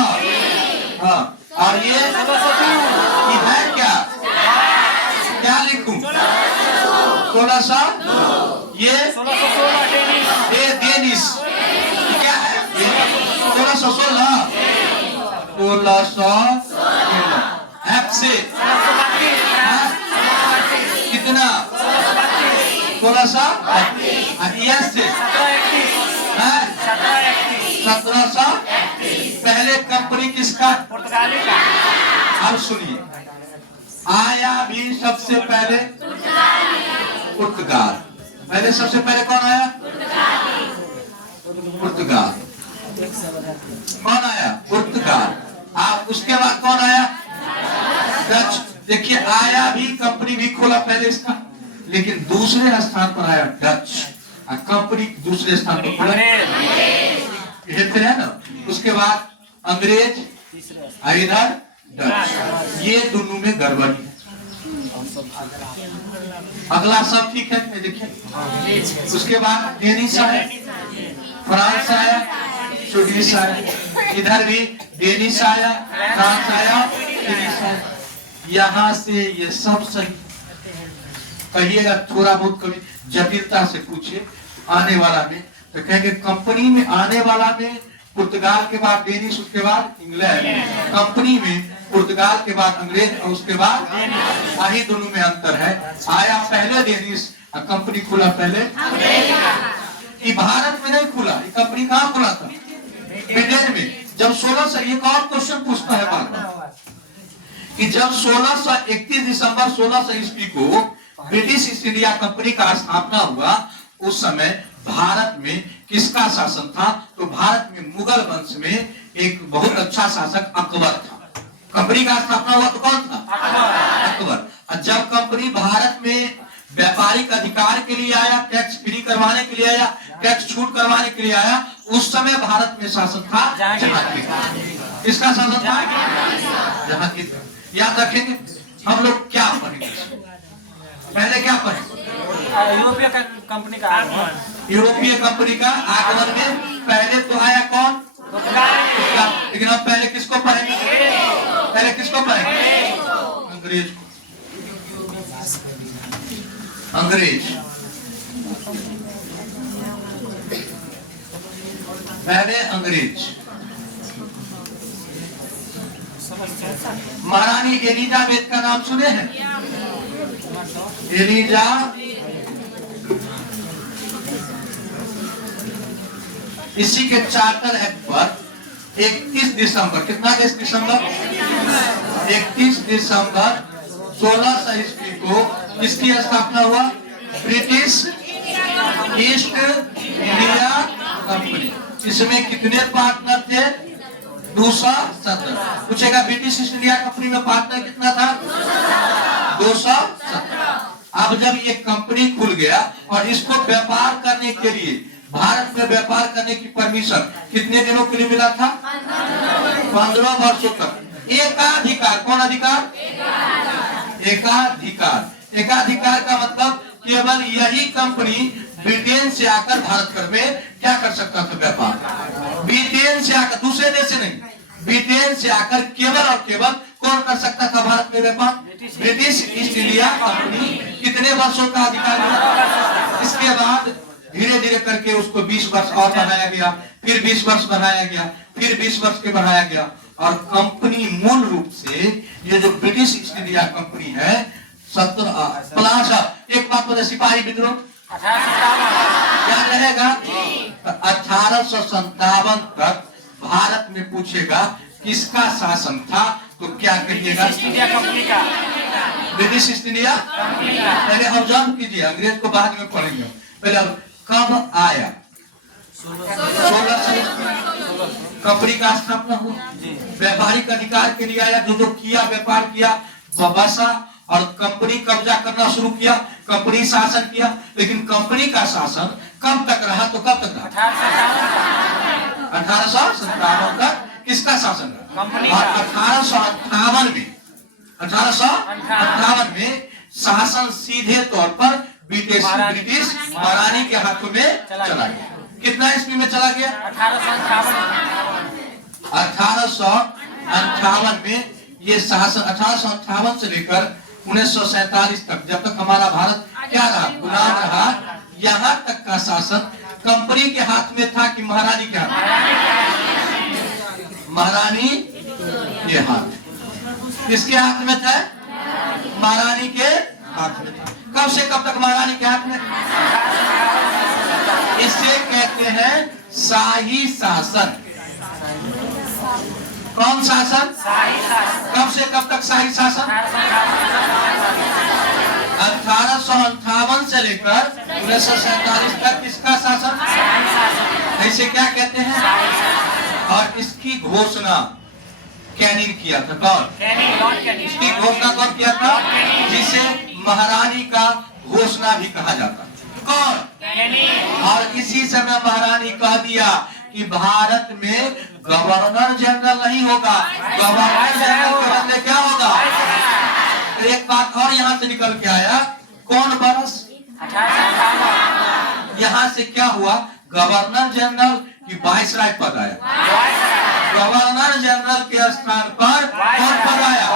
हाँ, और ये है क्या लिखूं? 1600 ये डेनिश क्या है? 1616 एफ से कितना? 1600 से 1700। पहले कंपनी किसका? अब सुनिए, आया भी सबसे पहले पुर्तगाल। पहले सबसे पहले कौन आया? पुर्तगाल। कौन आया? पुर्तगाल। आप उसके बाद कौन आया? डच। देखिए, आया भी कंपनी भी खोला पहले इसका, लेकिन दूसरे स्थान पर आया डच। कंपनी दूसरे स्थान पर खोला है ना। उसके बाद अंग्रेज, इधर डच। ये दोनों में गड़बड़ी है। अगला सब ठीक है, देखिए। उसके बाद डेनिश आया, फ्रांस आया, स्वीडिश आया। इधर भी डेनिश आया, फ्रांस आया, स्वीडिश आया। यहाँ से ये सब सही। कहिएगा थोड़ा बहुत कभी जटिलता से पूछे आने वाला में, तो कहेंगे कंपनी में आने वाला में पुर्तगाल के बाद डेनिश, उसके बाद इंग्लैंड। कंपनी में पुर्तगाल के बाद अंग्रेज और उसके बाद यही दोनों में अंतर है। आया पहले डेनिश, कंपनी खुला पहले। ये भारत में नहीं खुला, ये कंपनी कहाँ खुला था? ब्रिटेन में। जब 1600, एक और क्वेश्चन पूछता है बार बार कि जब 31 दिसंबर 1600 ईस्वी को ब्रिटिश ईस्ट इंडिया कंपनी का स्थापना हुआ, उस समय भारत में किसका शासन था? तो भारत में मुगल वंश में एक बहुत अच्छा शासक अकबर था। कंपनी का स्थापना हुआ तो कौन था? अकबर। जब कंपनी भारत में व्यापारिक अधिकार के लिए आया, टैक्स फ्री करवाने के लिए आया, टैक्स छूट करवाने के लिए आया, उस समय भारत में शासन था जहांगीर। किसका शासन था? जहांगीर। याद रखेंगे। हम लोग क्या पढ़ेंगे? पहले क्या पढ़े? यूरोपीय कंपनी का आगमन। यूरोपीय कंपनी का आगमन में पहले तो आया कौन? लेकिन अब पहले किसको पढ़ेंगे? पहले किसको पढ़ेंगे? अंग्रेज को। अंग्रेज पहले अंग्रेज। महारानी एलिजाबेथ का नाम सुने हैं? एलिजा इसी के चार्टर एक्ट पर 31 दिसंबर, कितना 31 दिसंबर 1600 ईस्वी को किसकी स्थापना हुआ? British east India company. इसमें कितने पार्टनर थे? 217। पूछेगा ब्रिटिश ईस्ट इंडिया कंपनी में पार्टनर कितना था? 217। अब जब ये कंपनी खुल गया और इसको व्यापार करने के लिए भारत में व्यापार करने की परमिशन कितने दिनों के लिए मिला था? 15 वर्षों तक। एकाधिकार, कौन अधिकार? एकाधिकार। एकाधिकार का मतलब केवल यही कंपनी ब्रिटेन से आकर भारत में क्या कर सकता था? व्यापार। ब्रिटेन से आकर, दूसरे देश से नहीं, ब्रिटेन से आकर केवल और केवल कौन कर सकता था भारत में व्यापार? British east India company. कितने वर्षों का अधिकार मिला? इसके बाद धीरे धीरे करके उसको 20 वर्ष और बढ़ाया गया, फिर 20 वर्ष बढ़ाया गया, फिर 20 वर्ष के बढ़ाया गया, और कंपनी मूल रूप से ये जो ब्रिटिश ईस्ट इंडिया कंपनी है 17 एक बात बता, सिपाही विद्रोह क्या रहेगा? 1857 तक भारत में पूछेगा किसका शासन था, तो क्या कहिएगा? इंडिया कंपनी का, ब्रिटिश ईस्ट इंडिया। पहले ऑब्जर्व कीजिए, अंग्रेज को बाद में पढ़ेंगे। पहले कब आया? 1600 कंपनी का स्थापना हुआ, व्यापारिक अधिकार के लिए आया, जो किया व्यापार किया बसा, और कंपनी कब्जा करना शुरू किया, कंपनी शासन किया। लेकिन कंपनी का शासन कब तक रहा? तो कब तक रहा? 1857 तक किसका शासन रहा? और 1858 में शासन सीधे तौर पर ब्रिटिश महारानी के हाथों में चला गया। कितना ईस्वी में चला गया? 1858 में ये शासन 1858 से लेकर 1947 तक, जब तक हमारा भारत क्या रहा? गुलाम रहा। यहाँ तक का शासन कंपनी के हाथ में था कि महारानी के हाथ? महारानी के हाथ। किसके हाथ में था? महारानी के हाथ में था। कब से कब तक महारानी के हाथ में? इसे कहते हैं शाही शासन। कौन शासन? कब से कब तक शाही शासन? 1858 से लेकर 1947 तक किसका शासन? ऐसे क्या कहते हैं? और इसकी घोषणा कैनिंग किया था। कौन? इसकी घोषणा कौन किया था? जिसे महारानी का घोषणा भी कहा जाता। कौन? और इसी समय महारानी कह दिया कि भारत में गवर्नर जनरल नहीं होगा, गवर्नर जनरल के बदले क्या होगा? एक बात और यहाँ से निकल के आया, कौन बरस? यहाँ से क्या हुआ? गवर्नर जनरल की वाइसराय पद आया। गवर्नर जनरल के स्थान पर कौन पद आया?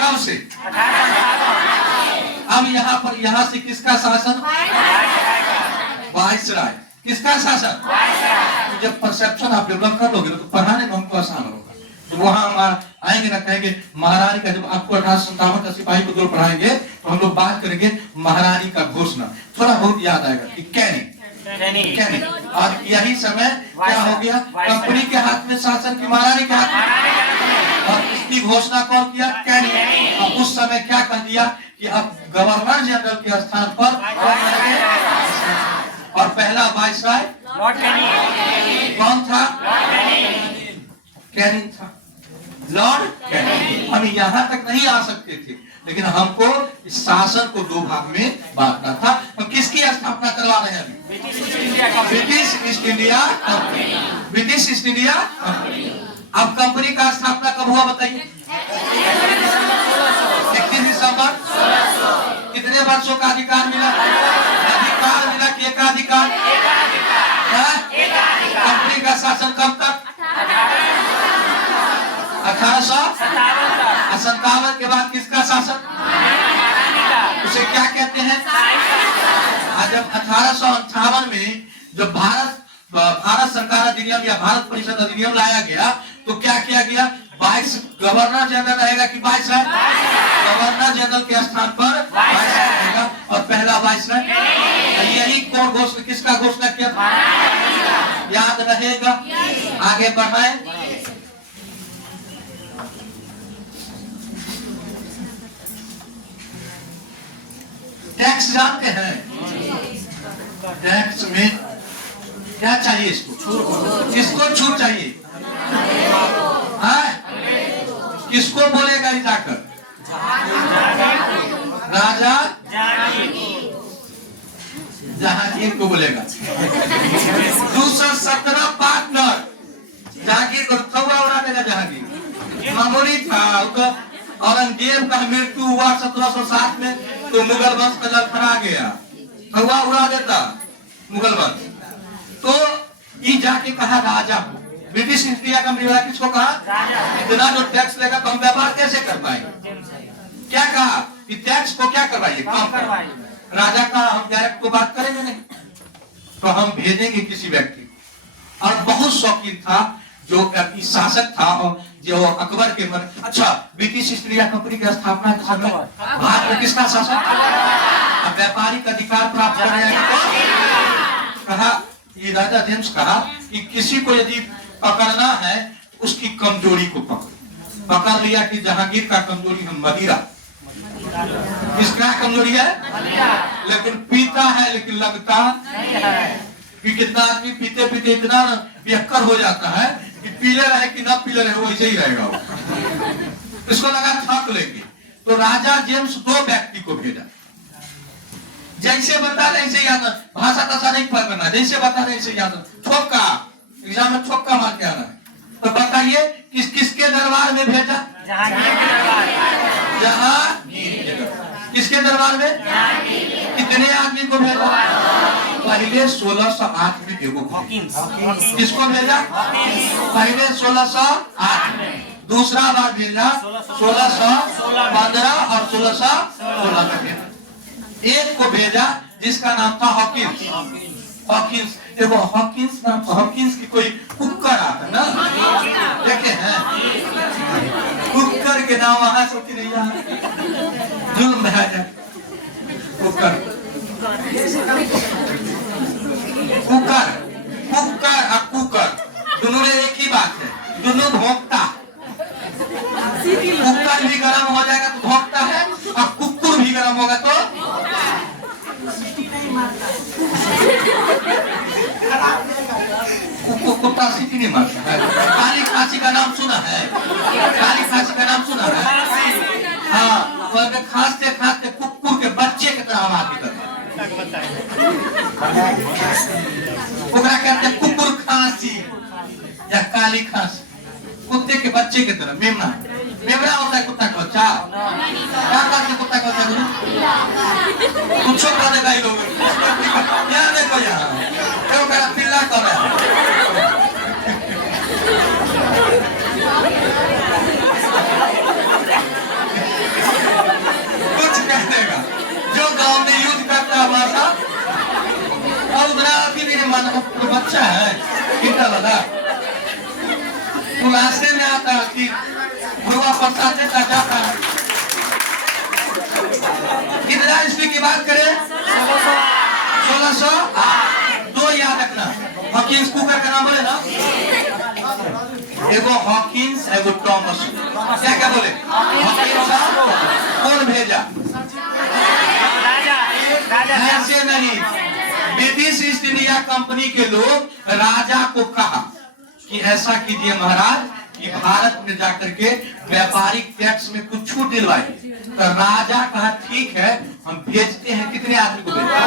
कब से? अब यहाँ पर, यहाँ से किसका शासन? वाइसराय। किसका शासन? तो जब परसेप्शन आप डेवलप कर लोगे तो पढ़ाने में हमको आसान होगा। तो वहां आएंगे ना, कहेंगे महारानी का, जब आपको 1857 का सिपाही को दौर पढ़ाएंगे तो हम लोग बात करेंगे महारानी का घोषणा, थोड़ा बहुत याद आएगा कि कैनिंग। और यही समय क्या हो गया? कंपनी के हाथ में शासन की महारानी के हाथ में, और इसकी घोषणा कौन किया? कैनिंग। और उस समय क्या कह दिया कि अब गवर्नर जनरल के स्थान पर और पहला वाइसराय कौन था? कैनिंग था, लॉर्ड कैनिंग। हम यहाँ तक नहीं आ सकते थे, लेकिन हमको इस शासन को दो भाग में बांटना था। हम किसकी स्थापना करवा रहे हैं? British east India company. British east India company. अब कंपनी का स्थापना कब हुआ बताइए? 31 दिसंबर। कितने वर्षों का अधिकार मिला? अधिकार मिला कि एकाधिकार? कंपनी का शासन कब तक? 1857 के बाद किसका शासन? उसे क्या कहते हैं? आज जब 1858 में जब भारत सरकार अधिनियम या भारत परिषद अधिनियम लाया गया तो क्या किया गया? 22 गवर्नर जनरल रहेगा कि वाइसराय? गवर्नर जनरल के स्थान पर वाइसराय रहेगा, और पहला वाइसराय। यही कौन घोषणा, किसका घोषणा किया? याद रहेगा। आगे बढ़ाएं। टैक्स जानते हैं? टैक्स में क्या चाहिए? इसको छूट चाहिए। किसको बोलेगा जाकर? राजा जहांगीर को बोलेगा। 217 पार्टनर जहांगीर को थवा उड़ा देगा। जहांगीर मामूली था। औरंगजेब का मृत्यु हुआ 1707 में, तो मुगल वंश का लड़खड़ा गया, थवा उड़ा देता मुगल वंश। तो ये जाके कहा राजा को, ब्रिटिश इंडिया कंपनी वाला किसको कहा? इतना जो टैक्स लेगा तो हम व्यापार कैसे कर पाएंगे? क्या कहा कि टैक्स को क्या करवाइए, कम करवाइए। राजा का हम डायरेक्ट तो बात करेंगे नहीं, तो हम भेजेंगे किसी व्यक्ति को। और बहुत शौकीन था जो शासक था, और जो अकबर के मन। अच्छा, ब्रिटिश ईस्ट इंडिया कंपनी की स्थापना के समय भारत में किसका शासन? अब व्यापारिक अधिकार प्राप्त करने तो कहा, ये राजा जेम्स कहा कि किसी को यदि पकड़ना है उसकी कमजोरी को पकड़ लिया कि जहांगीर का कमजोरी है मदिरा। किसका कमजोरी है? लेकिन पीता है, लेकिन लगता नहीं है। कि कितना आदमी पीते पीते इतना बेहतर हो जाता है कि पीले रहे कि ना पीले रहे वैसे ही रहेगा वो। इसको लगा थक लेंगे, तो राजा जेम्स 2 व्यक्ति को भेजा। जैसे बता रहे ऐसे याद, भाषा तसा नहीं पकड़ना, जैसे बता रहे ऐसे याद। ठोका एग्जाम में ठोका मार के आना है। तो बताइए किसके दरबार में भेजा? जहांगीर। किसके दरबार में? कितने आदमी को भेजा? पहले 1608 में देखो किसको भेजा? पहले 1608 में, दूसरा बार भेजा 1615 और 1616 में भेजा। एक को भेजा जिसका नाम था हॉकिंस। हॉकिंस, देखो हॉकिंस नाम, हॉकिंस की कोई कुकर आता ना, देखे हैं कुकर के नाम वहां से नहीं जा, जुल्म है कुकर। कुकर कुकर और कुकर दोनों में एक ही बात है, दोनों भोंकता। कुकर भी गर्म हो जाएगा तो भोंकता है, और कुकुर भी गर्म होगा तो कुत्ता सीटी नहीं मारता है। काली खांसी का नाम सुना है? काली खांसी का नाम सुना है? हाँ, तो अगर खांसते खांसते कुकुर के बच्चे की तरह आवाज निकलता, कहते हैं कुकुर खांसी या काली खांसी। कुत्ते के बच्चे की तरह मेमना। मेमना होता है कुत्ता का बच्चा। क्या करते कुत्ता का बच्चा? कुछ कर देगा ये लोग। यहाँ देखो, यहाँ क्यों करा पिल्ला कर रहा है। कुछ कह देगा जो गांव में यूज करता है भाषा। और उधर अभी भी मन बच्चा है कितना लगा खुलासे में आता है कि गुरुआ प्रसाद देता जाता है। कितना ईस्वी की बात करें? 1600। 2 याद रखना। हॉकिंस कुकर का नाम बोले ना, एगो हॉकिंस एगो टॉमस। क्या क्या बोले? हॉकिंस कौन भेजा? ऐसे नहीं, ब्रिटिश ईस्ट इंडिया कंपनी के लोग राजा को कहा कि ऐसा कीजिए महाराज कि भारत में जाकर के व्यापारिक टैक्स में कुछ छूट दिलवाइए। तो राजा कहा ठीक है, हम भेजते हैं। कितने आदमी को भेजा?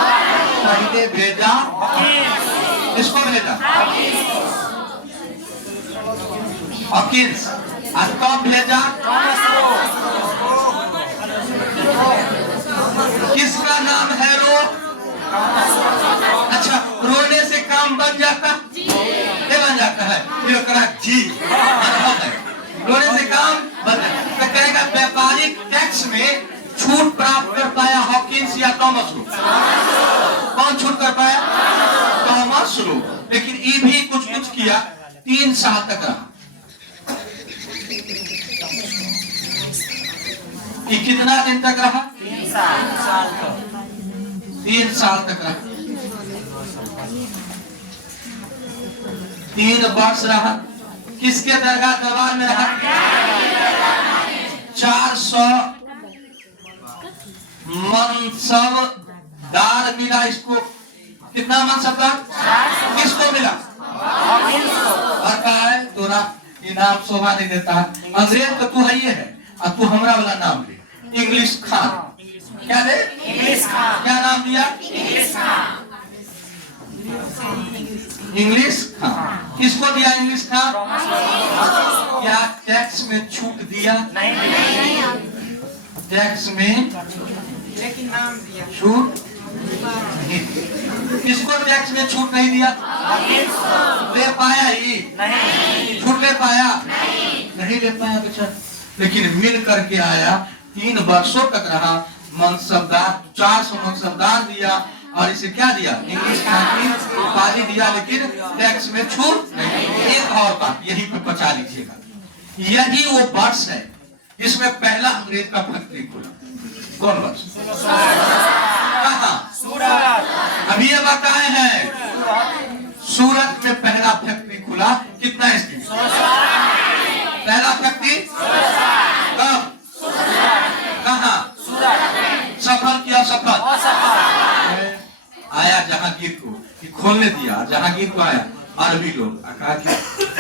पहले भेजा इसको भेजा हॉकिंस, और कब भेजा? किसका नाम है रो? अच्छा, रोने से काम बन जाता? बन जाता है। जी रोने से काम बन जाता। तो कहेगा व्यापारिक टैक्स में छूट प्राप्त कर पाया हॉकिंस या टॉमस रो? कौन छूट कर पाया? Thomas Roe. लेकिन ये भी कुछ कुछ किया, 3 साल तक रहा। ये कितना दिन तक रहा? 3 साल तक रहा। 3 वर्ष रहा। किसके दरबार में रहा? 400 मनसबदार मिला इसको। कितना मनसबदार? किसको मिला? और कहा है तोरा इनाम शोभा नहीं देता। अंग्रेज तो तू है ये है, और तू हमारा वाला नाम ले, इंग्लिश खान। क्या दे? इंग्लिश खान। क्या नाम दिया? इंग्लिश खान। इंग्लिश खान। किसको दिया इंग्लिश खान? क्या टैक्स में छूट दिया? नहीं। टैक्स में लेकिन नाम दिया। छूट नहीं। किसको टैक्स में छूट नहीं दिया? ले पाया ही नहीं। छूट ले पाया? नहीं ले पाया बेचारा, लेकिन मिल करके आया। 3 वर्षों तक रहा मनसबदार, 400 मनसबदार दिया, और इसे क्या दिया? इंग्लिश खान की उपाधि दिया, लेकिन टैक्स में छूट नहीं। एक और बात यही पे बचा लीजिएगा, यही वो वर्ष है जिसमें पहला अंग्रेज का फैक्ट्री खुला। कौन वर्ष? कहाँ? सूरत। अभी ये बताए हैं, सूरत में पहला फैक्ट्री खुला। कितना ईस्वी में? पहला फैक्ट्री कब? कहाँ? सफल किया? सफल आया जहांगीर को कि खोलने दिया, जहांगीर को आया अरबी लोग कहा कि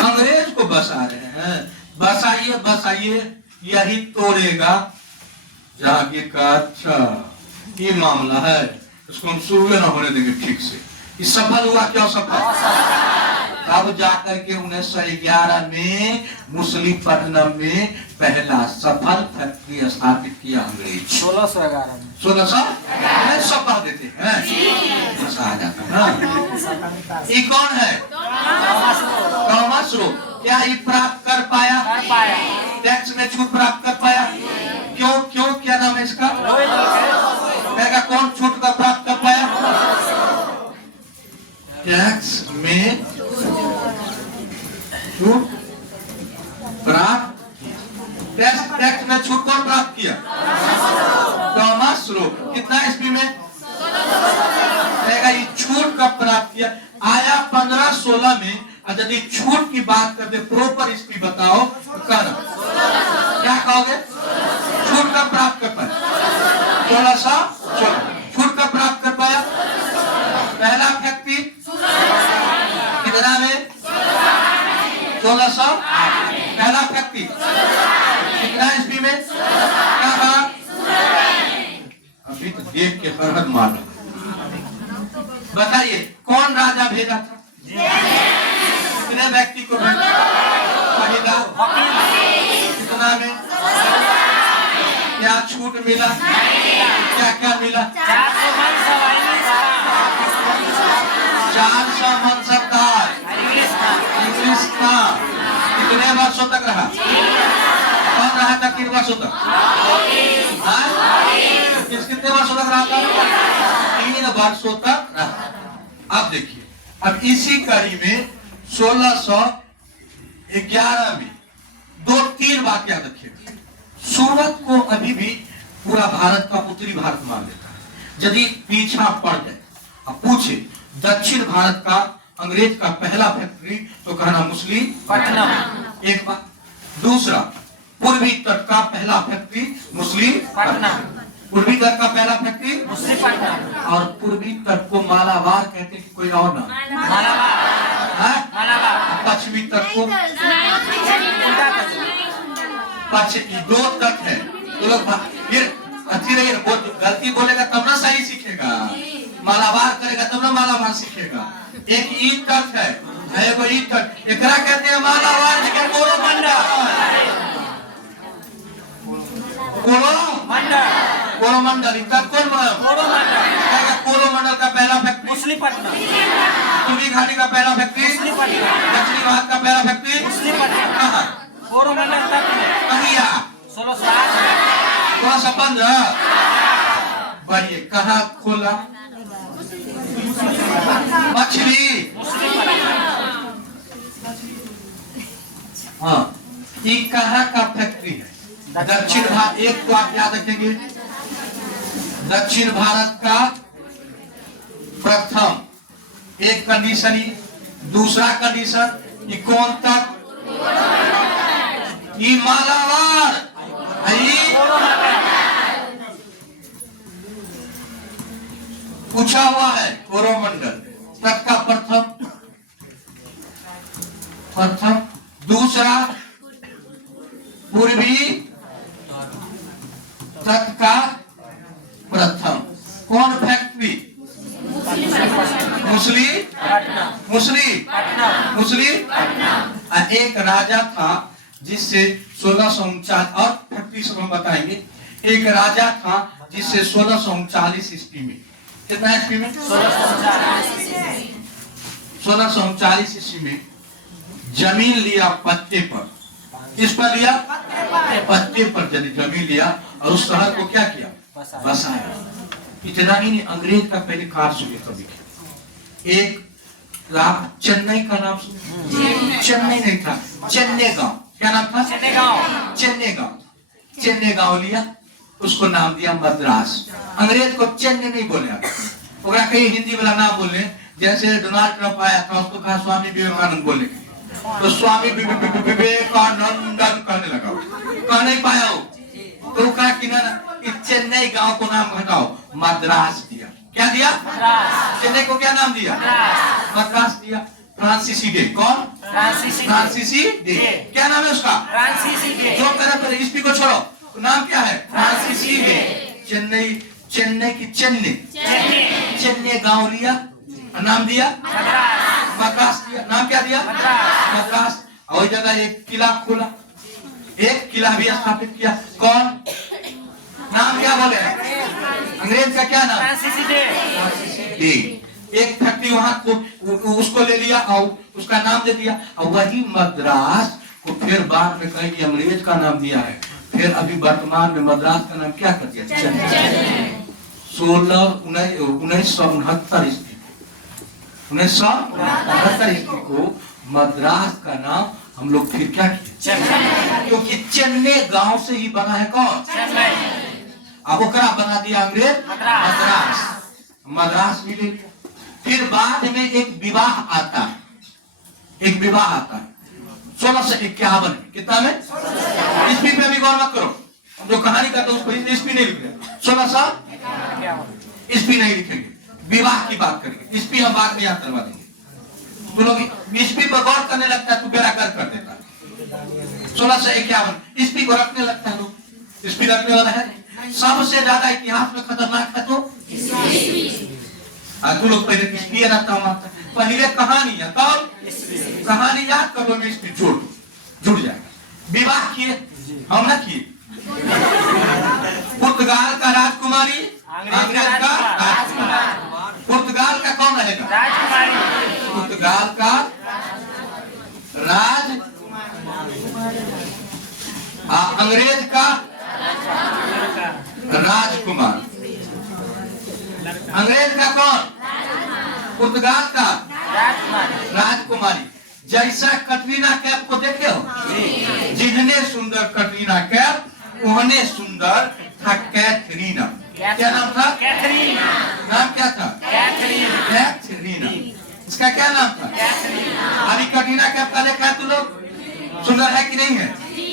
अंग्रेज को बसा रहे हैं, बसाइए बसाइए, यही तोड़ेगा। जहांगीर का अच्छा ये मामला है, इसको हम शुरू न होने देंगे ठीक से। ये सफल हुआ? क्यों सफल? तब जाकर के 1911 में मुसलीपट्टनम में पहला सफल फैक्ट्री स्थापित किया अंग्रेज। 1611 में। 1600 सब पढ़ देते हैं, बस आ जाता है। ये कौन है? Thomas Roe. क्या ये प्राप्त कर पाया? टैक्स में छूट प्राप्त कर पाया? क्यों क्यों क्या नाम है इसका? कहेगा कौन छूट का प्राप्त कर पाया? टैक्स में छूट प्राप्त। टैक्स में छूट कौन प्राप्त किया? Thomas Roe. कितना ईस्वी में? कहेगा ये छूट कब प्राप्त किया? आया 1516 में। और यदि छूट की बात करते प्रॉपर ईस्वी बताओ तो कहना क्या कहोगे? छूट कब प्राप्त कर पाया? 1614। छूट कब प्राप्त कर पाया? पहला फैक्ट्री कितना में? 1600। पहला फैक्ट्री कितना ईस्वी में? कहाँ? अभी तो देख के फरहद मार। बताइए कौन राजा भेजा था? कितने व्यक्ति को भेजा? पहला कितना में? क्या छूट मिला? क्या क्या मिला? 400 मनसबदार इंग्लिश का। कितने वर्षों तक रहा? कौन रहा था? 3 वर्षों तक। कितने वर्षों तक रहा था? 3 वर्षों तक रहा। अब देखिए, अब इसी कड़ी में 1611 में 2-3 बात याद रखिएगा। सूरत को अभी भी पूरा भारत का उत्तरी भारत मान लेता है। यदि पीछा पड़ जाए अब पूछे दक्षिण भारत का अंग्रेज का पहला फैक्ट्री तो कहना मुसलीपट्टनम। एक बात। दूसरा, पूर्वी तट का पहला फैक्ट्री मुसलीपट्टनम। पूर्वी तट का पहला फैक्ट्री मुसलीपट्टनम। और पूर्वी तट को मालाबार कहते हैं कि कोई और नाम? पश्चिमी तट को पश्चिमी। 2 तट है तो लोग फिर अच्छी रही गलती बोलेगा तब ना सही सीखेगा, मालाबार करेगा तब ना मालाबार सीखेगा। एक ईद तट है, वो ईद तट एकरा कहते हैं मालाबार के कोरोमंडल। कोरोमंडल तट कौन बना? कोरोमंडल का पहला फैक्ट्री मुसलीपट्टनम। पूर्वी घाटी का पहला फैक्ट्री दक्षिणी भारत का पहला फैक्ट्री कहाँ? कोरोमंडल तक कहिया 1615। बढ़िए, कहाँ खोला? मछली। हाँ, ये कहाँ का फैक्ट्री है? दक्षिण भारत। एक तो आप याद रखेंगे, दक्षिण भारत का प्रथम एक कंडीशन ही। दूसरा कंडीशन ये कौन तक? ये मालाबार। पूछा हुआ है कोरोमंडल तट का प्रथम। दूसरा दूसरा पूर्वी तट का प्रथम कौन फैक्ट्री? मुसली। एक राजा था जिससे 1639 और फैक्ट्री सब हम बताएंगे। एक राजा था जिससे 1639 ईस्वी में, कितना ईस्वी में? 1639 ईस्वी में जमीन लिया पत्ते पर। किस पर लिया? पत्ते पर जमीन लिया और उस शहर को क्या किया? बसाया। इतना ही नहीं, अंग्रेज का पहले कार सुने कभी। एक चेन्नई का नाम सुने? चेन्नई नहीं था, चेन्नई गांव। क्या नाम था? चेन्नई गांव लिया, उसको नाम दिया मद्रास। अंग्रेज को चेन्नई नहीं बोले, ओकरा कहीं हिंदी वाला नाम बोले। जैसे डोनाल्ड ट्रंप आया था, उसको कहा स्वामी विवेकानंद बोलने के, तो स्वामी विवेकानंद कहने लगा, कह नहीं पाया हो, तो कहा कि ना चेन्नई गांव को नाम हटाओ, मद्रास दिया। क्या दिया? चेन्नई को क्या नाम दिया? मद्रास दिया। फ्रांसीसी डे। कौन? फ्रांसीसी डे। क्या नाम है उसका? फ्रांसीसी डे। जो करे पर ईस्वी को छोड़ो, तो नाम क्या है? फ्रांसीसी डे। चेन्नई की चेन्नई गांव लिया, नाम दिया मद्रास दिया। नाम क्या दिया? मद्रास। और जगह एक किला खोला, एक किला भी स्थापित किया। कौन? नाम क्या बोले? अंग्रेज का क्या नाम? एक फैक्ट्री वहां को उसको ले लिया और उसका नाम दे दिया। और वही मद्रास को फिर बाद में कहीं कि अंग्रेज का नाम दिया है, फिर अभी वर्तमान में मद्रास का नाम क्या कर दिया? 1969 ईस्वी 1969 ईस्वी को मद्रास का नाम हम लोग फिर क्या किया? क्योंकि चेन्नई गांव से ही बना है। कौन? अब ओकरा बना दिया अंग्रेज मद्रास भी ले लिया। फिर बाद में एक विवाह आता है 1651 में। कितना में? ईस्वी पे भी गौर मत करो, जो कहानी का तो उसको ईस्वी नहीं लिख रहे, 1600 ईस्वी नहीं लिखेंगे, विवाह की बात करेंगे। ईस्वी हम बात नहीं याद करवा देंगे। तो लोग ईस्वी पर गौर करने लगता है तो बेड़ा कर देता है। 1651 ईस्वी को रखने लगता है लोग, ईस्वी रखने वाला है। सबसे ज्यादा इतिहास में खतरनाक है तो तू लोग पहले ईस्वी रहता हूँ, पहले कहानी है, तब कहानी याद कर लो, ईस्वी जुड़ जाएगा। विवाह किए हम ना किए। पुर्तगाल का राजकुमारी, अंग्रेज का राजकुमार। पुर्तगाल का कौन रहेगा? पुर्तगाल का अंग्रेज का राजकुमार। अंग्रेज का कौन? पुर्तगाल का राजकुमारी। जैसा कटरीना कैफ को देखे हो, जितने सुंदर कटरीना कैफ उतने सुंदर था कैथरीना। क्या नाम था? कैथरीना। नाम क्या था? कैथरीना। इसका क्या नाम था? अभी कटरीना कैफ का देखा है तू लोग, सुंदर है कि नहीं है?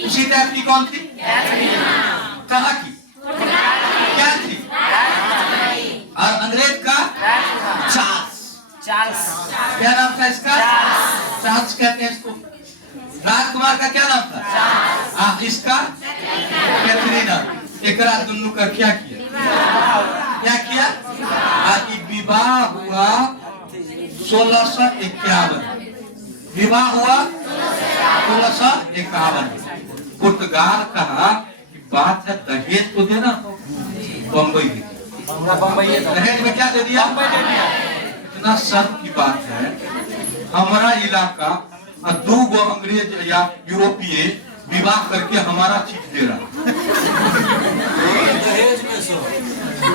उसी टाइप की कौन थी? कहाँ की? क्या थी? और अंग्रेज का चार्ल्स। क्या नाम था इसका? चार्ल्स कहते हैं इसको। राजकुमार का क्या नाम था? इसका कैथरीना। एकरा दोनों का क्या किया? विवाह हुआ 1651। विवाह हुआ 1651। पुर्तगाल कहा कि बात है दहेज तो देना, बम्बई दे। दहेज में क्या दे दिया? इतना शर्म की बात है, हमारा इलाका 2 अंग्रेज या यूरोपीय विवाह करके हमारा चीज दे रहा,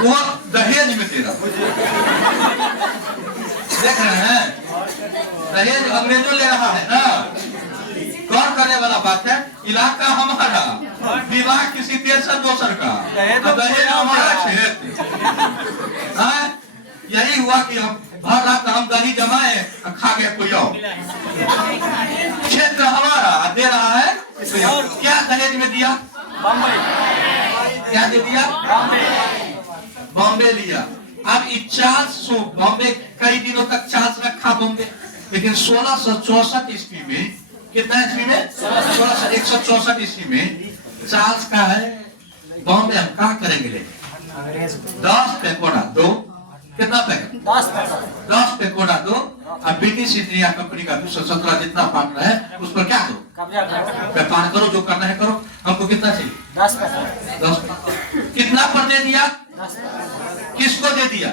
वो दहेज में दे रहा। देख रहे हैं, दहेज अंग्रेजों ले रहा है ना। गौर करने वाला बात है, इलाका हमारा, विवाह किसी तेसर दोसर का, दहेज हमारा क्षेत्र। यही हुआ कि हम भर रात हम दही जमाए खा गए कोई और। क्षेत्र हमारा दे रहा है। क्या दहेज में दिया? क्या दे दिया? बॉम्बे लिया। अब चार्ल्स बॉम्बे कई दिनों तक चार्ल्स रखा बॉम्बे, लेकिन 1664 ईस्वी में कितना ईस्वी में? 164 ईस्वी में चार्ल्स का है बॉम्बे हम क्या करेंगे ले? 10 पेकोड़ा दो, कितना पैकेट? 10 पेकोड़ा दो, अब ब्रिटिश ईस्ट इंडिया कंपनी का 217 जितना पार्टनर है उस पर क्या दो? व्यापार करो, जो करना है करो। हमको कितना चाहिए? 10। कितना पर दे दिया? किसको दे दिया?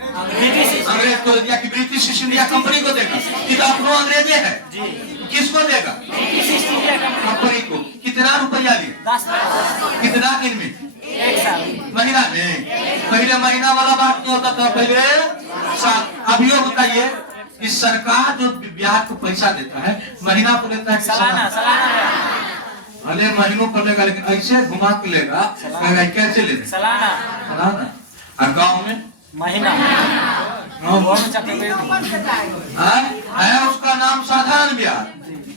अंग्रेज को दे दिया कि ब्रिटिश ईस्ट इंडिया कंपनी को देगा? कि तो अपनों अंग्रेजे है, किसको देगा? कंपनी को। कितना रुपया लिए? कितना दिन में? महीना में। पहले महीना वाला बात नहीं होता था, पहले साल। अभी ये बताइए इस सरकार जो ब्याज को पैसा देता है महीना को लेता है? सालाना। अरे महीनों पर लेगा, लेकिन ऐसे घुमा के लेगा, कैसे लेगा? सालाना। और गाँव में महीना है उसका नाम साधारण ब्याज,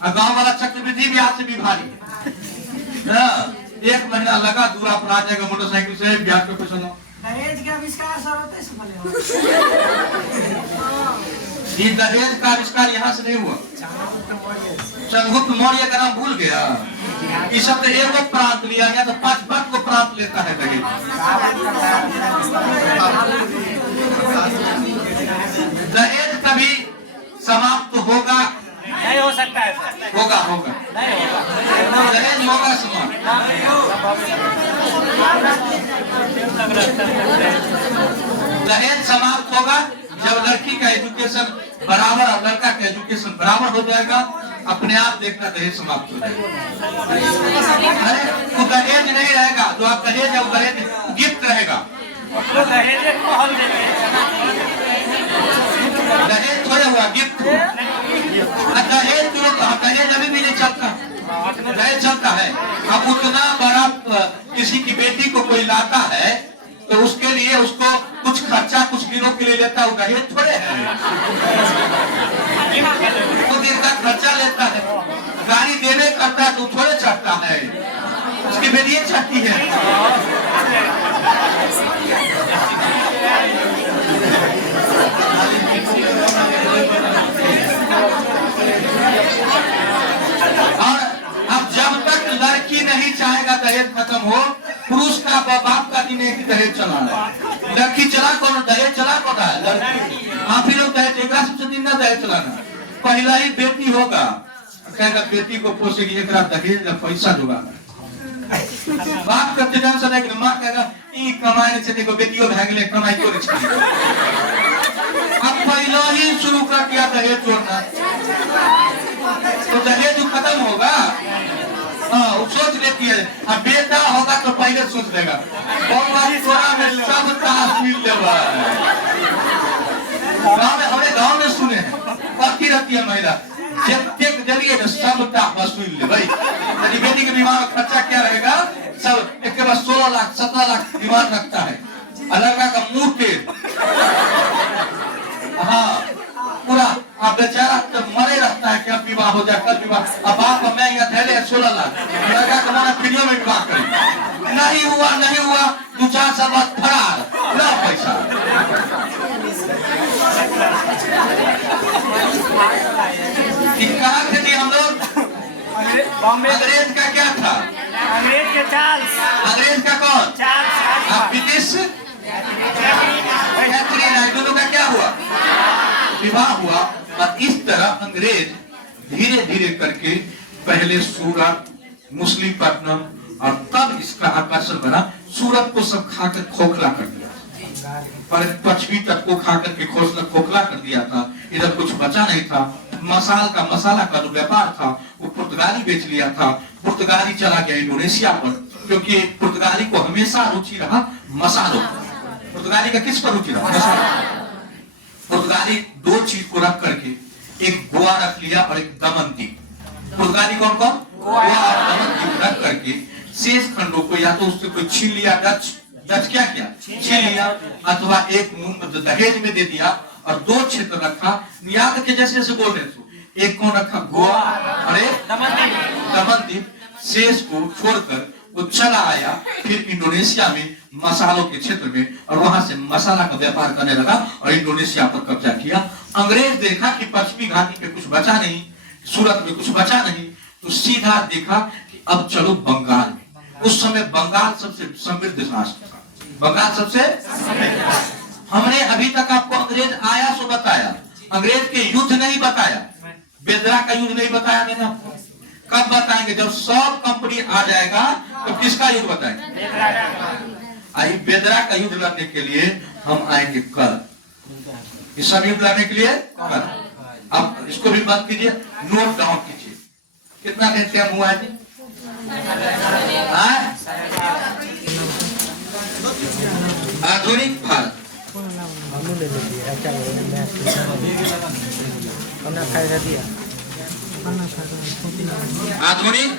और गाँव वाला चक्रवृद्धि ब्याज से भी भारी। एक महीना लगा दूरा पर आ जाएगा मोटरसाइकिल से, ब्याज पे पैसा लो। दहेज का आविष्कार ये दहेज का आविष्कार यहाँ से नहीं हुआ, चंद्रगुप्त मौर्य का नाम भूल गया। ये सब तो एक प्रांत लिया गया, तो 5 को प्रांत लेता है दहेज। दहेज कभी समाप्त होगा? नहीं हो सकता है। होगा नहीं होगा। दहेज होगा समाप्त। दहेज समाप्त होगा जब लड़की का एजुकेशन बराबर और लड़का का एजुकेशन बराबर हो जाएगा, अपने आप देखना दहेज समाप्त हो जाएगा। अरे वो दहेज नहीं रहेगा, जो आप दहेज है वो दहेज गिफ्ट रहेगा। दहेज थोड़ा हुआ गिफ्ट। दहेज दहेज अभी भी नहीं चलता, दहेज चलता है। अब उतना बड़ा किसी की बेटी को कोई लाता है तो उसके लिए उसको कुछ खर्चा कुछ दिनों के लिए लेता है, वो दहेज थोड़े है। वो दिन का खर्चा लेता है, गाड़ी देने करता है तो थोड़े चढ़ता है, उसकी बेटी चढ़ती है। और अब जब तक लड़की नहीं चाहेगा दहेज खत्म हो, पुरुष का बाप का दिन एक दहेज चलाना है। लड़की चला कौन? दहेज चला कौन है? लड़की। आप ही लोग दहेज, एक सबसे दिन ना दहेज चलाना। पहला ही बेटी होगा, कहेगा बेटी को पोसेगी, एक दहेज पैसा जुगाना। बाप करते टाइम से देख, माँ कहेगा ई कमाई से देखो बेटियों भाग ले कमाई को नहीं। अब पहला ही शुरू कर दिया दहेज छोड़ना, तो दहेज खत्म होगा। हाँ, वो सोच लेती है। अब बेटा होगा तो पहले सोच लेगा तोरा में सब तहसील लेवा। गाँव में सुने हैं पक्की रहती है महिला जरिए में सब वसूल ले भाई। यदि बेटी के विवाह में खर्चा क्या रहेगा? सब एक के बाद 16 लाख 17 लाख डिमांड रखता है। लड़का का मुंह तेज, हाँ पूरा। अब बेचारा तो मरे रहता है कि अब विवाह हो जाए, कल विवाह। अब बाप मैं यहाँ थैले 16 लाख, लड़का का माना वीडियो में विवाह करें, नहीं हुआ 2-4 साल बाद फरार, ना पैसा। कहा थे हम लोग? अंग्रेज का क्या था? अंग्रेज के चार्ल्स। अंग्रेज का कौन? चार्ल्स। ब्रिटिश दोनों का क्या हुआ? विवाह हुआ। और इस तरह अंग्रेज धीरे धीरे करके पहले सूरत, मुस्लिमपट्टनम, और तब इसका आकर्षण बना। सूरत को सब खाकर खोखला कर दिया, पर पश्चिमी तट को खाकर के खोखला कर दिया था। इधर कुछ बचा नहीं था। मसाला का जो व्यापार था वो पुर्तगाली बेच लिया था। पुर्तगाली चला गया इंडोनेशिया पर, क्योंकि पुर्तगाली को हमेशा रुचि रहा मसालों। पुर्तगाली का किस पर रुचि रहा? मसाला। पुर्तगाली 2 चीज को रख करके, एक गोवा रख लिया और एक दमनदीप। पुर्तगाली कौन कौन? गोवा और दमनदीप रख करके शेष खंडों को या तो उससे कोई छीन लिया, डच क्या किया? छीन लिया, अथवा एक दहेज में दे दिया, और 2 क्षेत्र रखा। याद के जैसे जैसे बोल रहे थे, एक कौन रखा? गोवा और एक दमनदीप। शेष को छोड़कर वो चला आया फिर इंडोनेशिया में मसालों के क्षेत्र में, और वहां से मसाला का व्यापार करने लगा और इंडोनेशिया पर कब्जा किया। अंग्रेज देखा कि पश्चिमी घाटी पे कुछ बचा नहीं, सूरत में कुछ बचा नहीं, तो सीधा देखा कि अब चलो बंगाल में। उस समय बंगाल सबसे समृद्ध राष्ट्र था, बंगाल सबसे। हमने अभी तक आपको अंग्रेज आया सो बताया, अंग्रेज के युद्ध नहीं बताया, बेदरा का युद्ध नहीं बताया मैंने आपको। कब बताएंगे? जब सब कंपनी आ जाएगा तो किसका युद्ध बताएंगे? आई बेदरा का युद्ध लड़ने के लिए हम आएंगे कल, इस सब युद्ध लड़ने के लिए कल। अब इसको भी बंद कीजिए, नोट डाउन कीजिए। कितना दिन टाइम हुआ है जी? आधुनिक भारत, आधुनिक